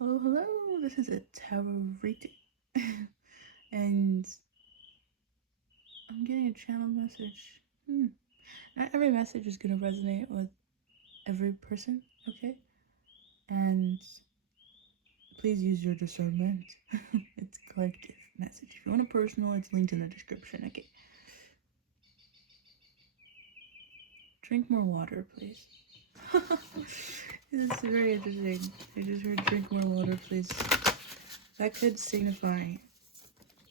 Hello, hello, this is a tarot reading, and I'm getting a channel message. Not every message is going to resonate with every person, okay? And please use your discernment. It's a collective message. If you want a personal, it's linked in the description, okay? Drink more water, please. This is very interesting. I just heard drink more water, please. That could signify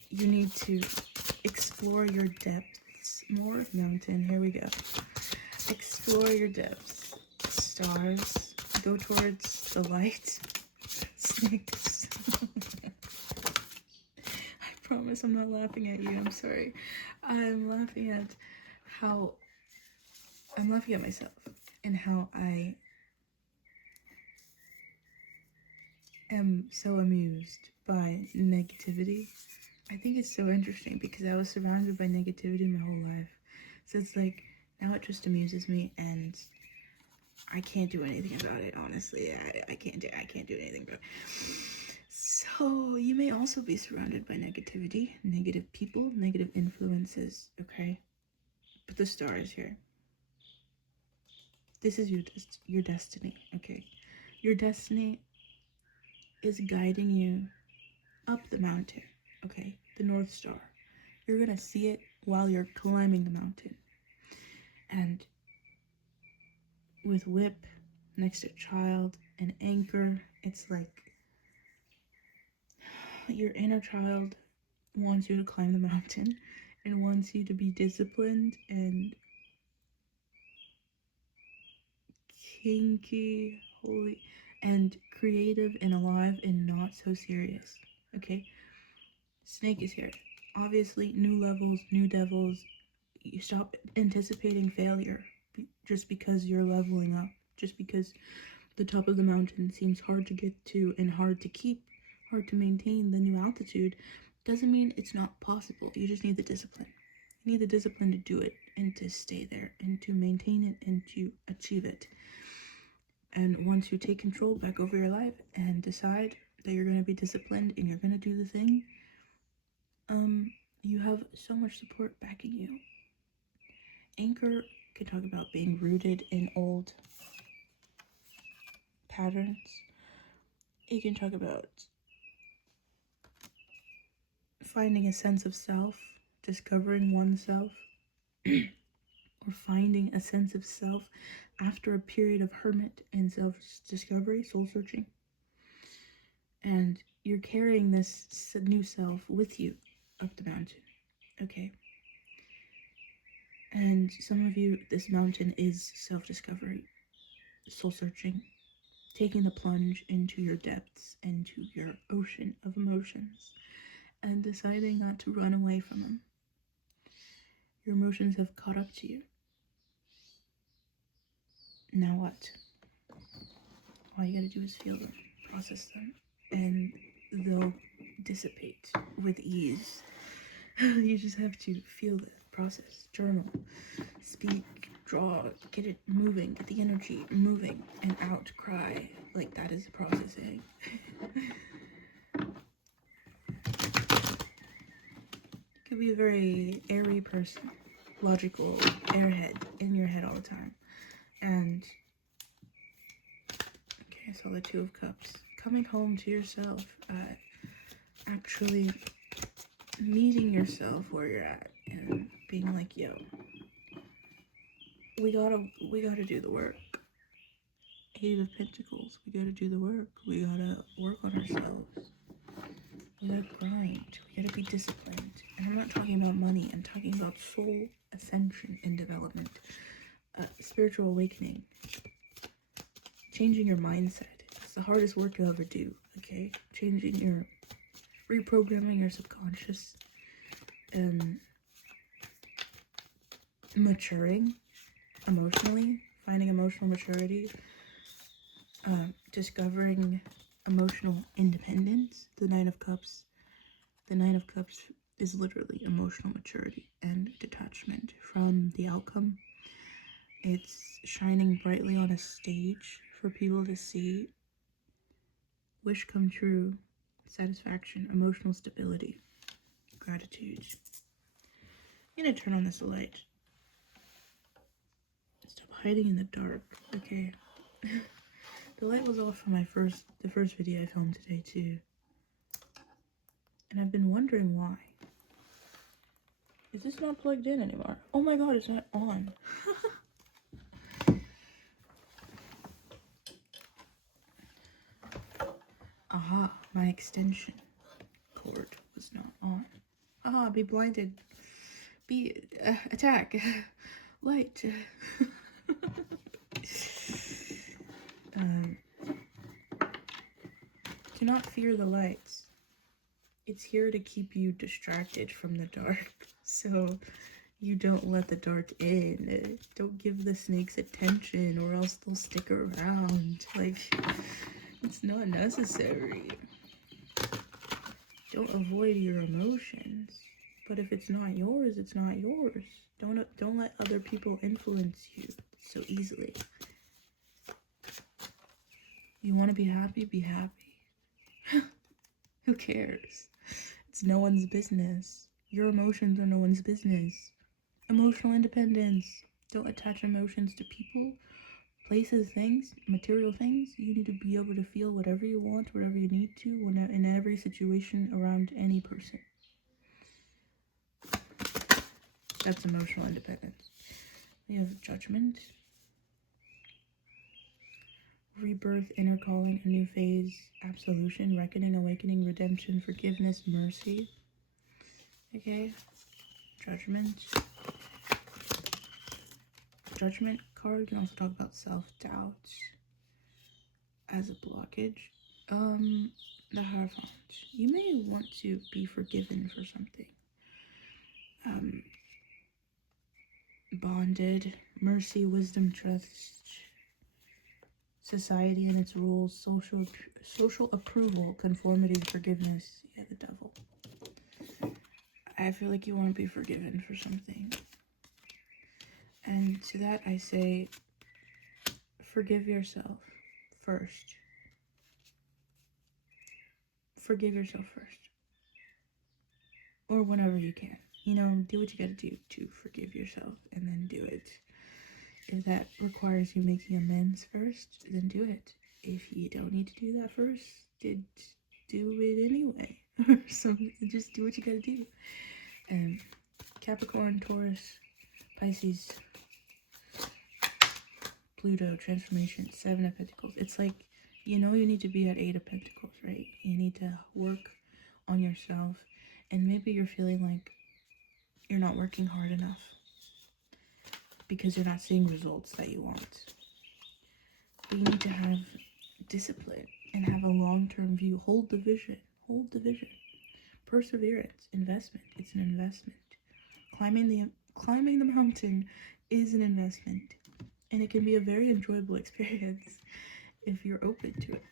you need to explore your depths more. Mountain, here we go. Explore your depths. Stars, go towards the light. Snakes. I promise I'm not laughing at you, I'm sorry. I'm laughing at myself and how I am so amused by negativity. I think it's so interesting because I was surrounded by negativity my whole life. So it's like, now it just amuses me and I can't do anything about it, honestly. I can't do anything about it. So you may also be surrounded by negativity, negative people, negative influences, okay? But the star is here. This is your destiny, okay? Your destiny is guiding you up the mountain, okay? The North Star. You're gonna see it while you're climbing the mountain. And with whip next to child and anchor, it's like your inner child wants you to climb the mountain and wants you to be disciplined and kinky, holy, and creative and alive and not so serious. Okay? Snake is here. Obviously, new levels, new devils. You stop anticipating failure just because you're leveling up, just because the top of the mountain seems hard to get to and hard to keep, hard to maintain the new altitude, doesn't mean it's not possible. You just need the discipline. You need the discipline to do it and to stay there and to maintain it and to achieve it. And once you take control back over your life and decide that you're going to be disciplined and you're going to do the thing, you have so much support backing you. Anchor can talk about being rooted in old patterns. It can talk about finding a sense of self, discovering oneself, or finding a sense of self after a period of hermit and self-discovery, soul-searching. And you're carrying this new self with you up the mountain, okay? And some of you, this mountain is self-discovery, soul-searching, taking the plunge into your depths, into your ocean of emotions, and deciding not to run away from them. Your emotions have caught up to you. Now what? All you gotta do is feel them, process them, and they'll dissipate with ease. You just have to feel the process, journal, speak, draw, get it moving, get the energy moving, and out, cry. Like, that is processing. Could be a very airy person, logical, airhead, in your head all the time. And, okay, I saw the Two of Cups. Coming home to yourself, actually meeting yourself where you're at and being like, yo, we gotta do the work. Eight of Pentacles, we gotta do the work. We gotta work on ourselves. We gotta grind. We gotta be disciplined. And I'm not talking about money. I'm talking about soul ascension and development. Spiritual awakening. Changing your mindset. It's the hardest work you'll ever do, okay? Reprogramming your subconscious. Maturing emotionally. Finding emotional maturity. Discovering emotional independence. The Nine of Cups. The Nine of Cups is literally emotional maturity and detachment from the outcome. It's shining brightly on a stage for people to see wish come true, satisfaction, emotional stability, gratitude. I'm gonna turn on this light. Stop hiding in the dark. Okay. The light was off from the first video I filmed today too. And I've been wondering why. Is this not plugged in anymore? Oh my god, it's not on. Aha, my extension cord was not on. Aha, be blinded. Be, attack. Light. Do not fear the lights. It's here to keep you distracted from the dark, so you don't let the dark in. Don't give the snakes attention or else they'll stick around. Like, it's not necessary. Don't avoid your emotions. But if it's not yours, it's not yours. Don't let other people influence you so easily. You want to be happy? Be happy. Who cares? It's no one's business. Your emotions are no one's business. Emotional independence. Don't attach emotions to people, places, things, material things. You need to be able to feel whatever you want, whatever you need to, in every situation around any person. That's emotional independence. We have judgment, rebirth, inner calling, a new phase, absolution, reckoning, awakening, redemption, forgiveness, mercy. Okay, judgment. Judgment card can also talk about self-doubt as a blockage. The Hierophant. You may want to be forgiven for something. Bonded, mercy, wisdom, trust, society and its rules, social approval, conformity, forgiveness. Yeah, the devil. I feel like you want to be forgiven for something. And to that I say, forgive yourself first. Forgive yourself first. Or whenever you can. You know, do what you gotta do to forgive yourself and then do it. If that requires you making amends first, then do it. If you don't need to do that first, do it anyway. So just do what you gotta do. Capricorn, Taurus, Pisces, Pluto, transformation, 7 of Pentacles. It's like, you know, you need to be at 8 of Pentacles, right? You need to work on yourself. And maybe you're feeling like you're not working hard enough because you're not seeing results that you want. But you need to have discipline and have a long-term view. Hold the vision. Hold the vision. Perseverance. Investment. It's an investment. Climbing the mountain is an investment. And it can be a very enjoyable experience if you're open to it.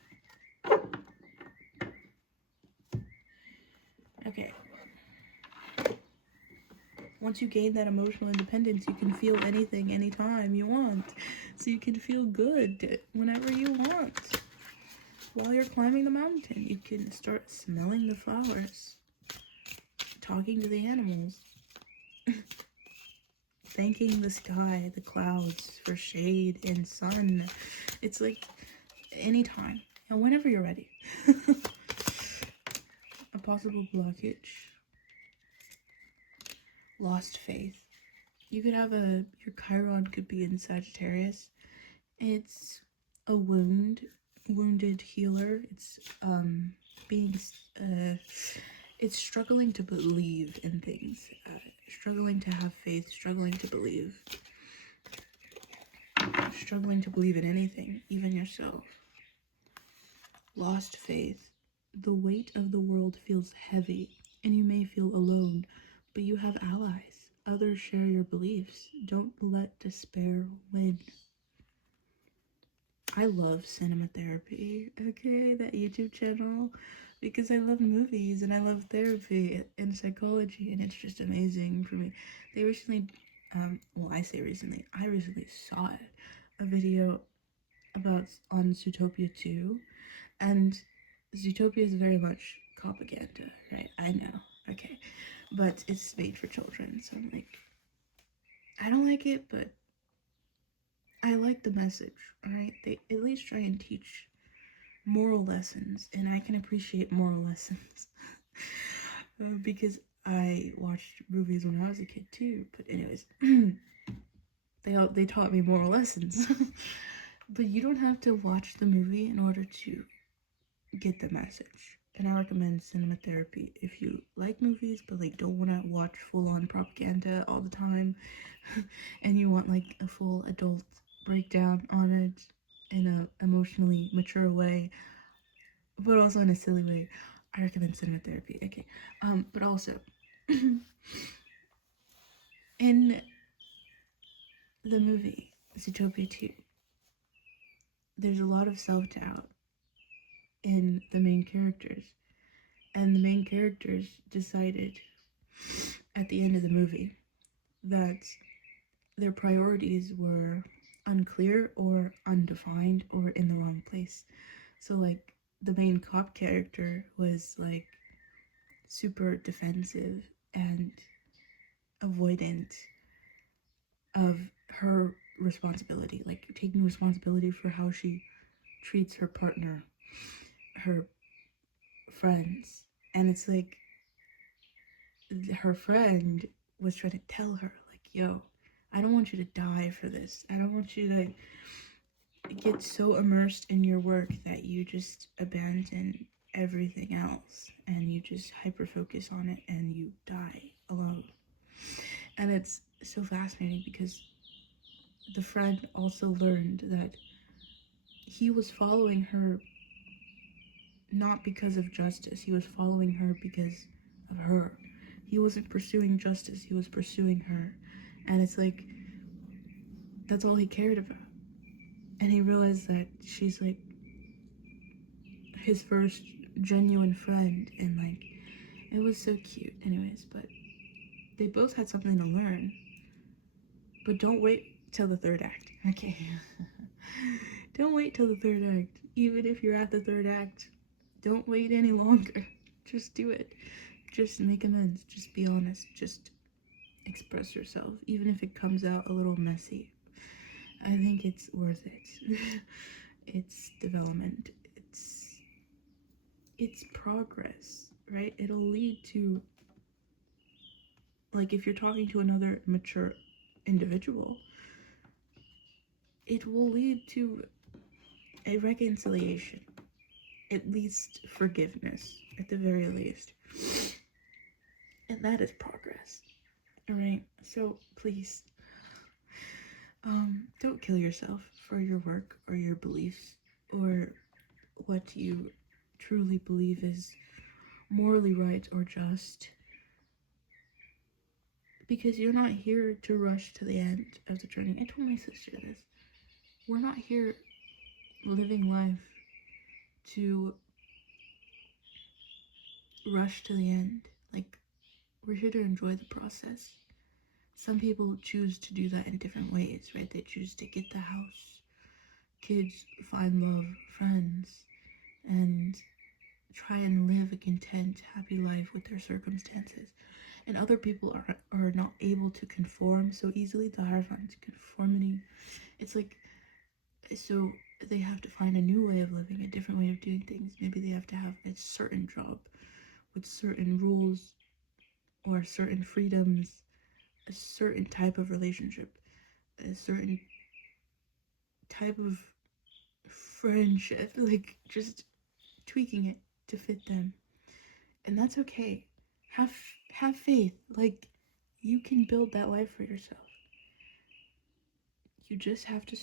Okay. Once you gain that emotional independence, you can feel anything, anytime you want. So you can feel good whenever you want. While you're climbing the mountain, you can start smelling the flowers, talking to the animals, thanking the sky, the clouds for shade and sun. It's like anytime and whenever you're ready. A possible blockage. Lost faith. You could have your Chiron could be in Sagittarius. It's a wounded healer. It's it's struggling to believe in things, struggling to have faith, struggling to believe in anything, even yourself. Lost faith. The weight of the world feels heavy, and you may feel alone, but you have allies. Others share your beliefs. Don't let despair win. I love Cinema Therapy, okay, that YouTube channel, because I love movies and I love therapy and psychology, and it's just amazing for me. They recently, I recently saw a video on Zootopia 2, and Zootopia is very much propaganda, right? I know, okay, but it's made for children, so I'm like, I don't like it, but I like the message, alright? They at least try and teach moral lessons, and I can appreciate moral lessons because I watched movies when I was a kid too. But anyways, they taught me moral lessons. But you don't have to watch the movie in order to get the message. And I recommend cinema therapy if you like movies but like don't want to watch full on propaganda all the time and you want like a full adult breakdown on it in a emotionally mature way but also in a silly way. I recommend cinema therapy. Okay. But also in the movie Zootopia 2, there's a lot of self-doubt in the main characters. And the main characters decided at the end of the movie that their priorities were unclear or undefined or in the wrong place. So, like, the main cop character was like super defensive and avoidant of her responsibility, like taking responsibility for how she treats her partner, her friends. And it's like her friend was trying to tell her, like, yo, I don't want you to die for this. I don't want you to get so immersed in your work that you just abandon everything else and you just hyper focus on it and you die alone. And it's so fascinating because the friend also learned that he was following her not because of justice, he was following her because of her. He wasn't pursuing justice, he was pursuing her. And it's like, that's all he cared about. And he realized that she's like his first genuine friend, and like, it was so cute. Anyways, but they both had something to learn. But don't wait till the third act. Okay. Don't wait till the third act. Even if you're at the third act, don't wait any longer. Just do it. Just make amends. Just be honest. Just express yourself. Even if it comes out a little messy. I think it's worth it. It's development. It's progress, right? It'll lead to, like, if you're talking to another mature individual, it will lead to a reconciliation, at least forgiveness, at the very least. And that is progress. All right. So please, don't kill yourself for your work or your beliefs or what you truly believe is morally right or just, because you're not here to rush to the end of the journey. I told my sister this. We're not here living life to rush to the end. Like, we're here to enjoy the process. Some people choose to do that in different ways, right? They choose to get the house, kids, find love, friends, and try and live a content, happy life with their circumstances. And other people are not able to conform so easily. The Hierophant conformity. It's like, so they have to find a new way of living, a different way of doing things. Maybe they have to have a certain job with certain rules or certain freedoms, a certain type of relationship, a certain type of friendship, like just tweaking it to fit them. And that's okay. Have have faith. Like, you can build that life for yourself. You just have to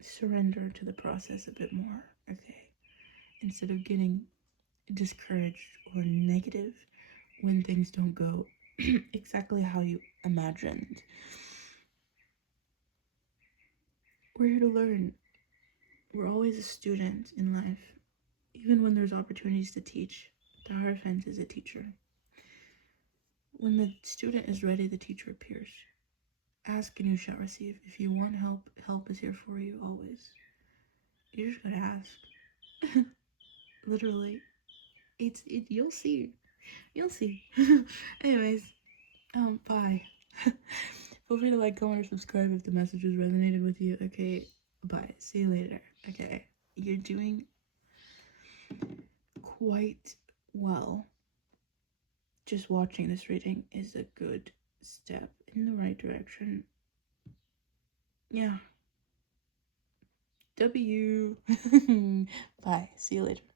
surrender to the process a bit more, okay? Instead of getting discouraged or negative when things don't go exactly how you imagined. We're here to learn. We're always a student in life. Even when there's opportunities to teach, the Hierophant is a teacher. When the student is ready, the teacher appears. Ask and you shall receive. If you want help, help is here for you always. You just gotta ask. Literally. You'll see. You'll see. Anyways, bye. Feel free to like, comment, or subscribe if the messages resonated with you. Okay, bye. See you later. Okay, you're doing quite well. Just watching this reading is a good step in the right direction. Yeah. W. Bye. See you later.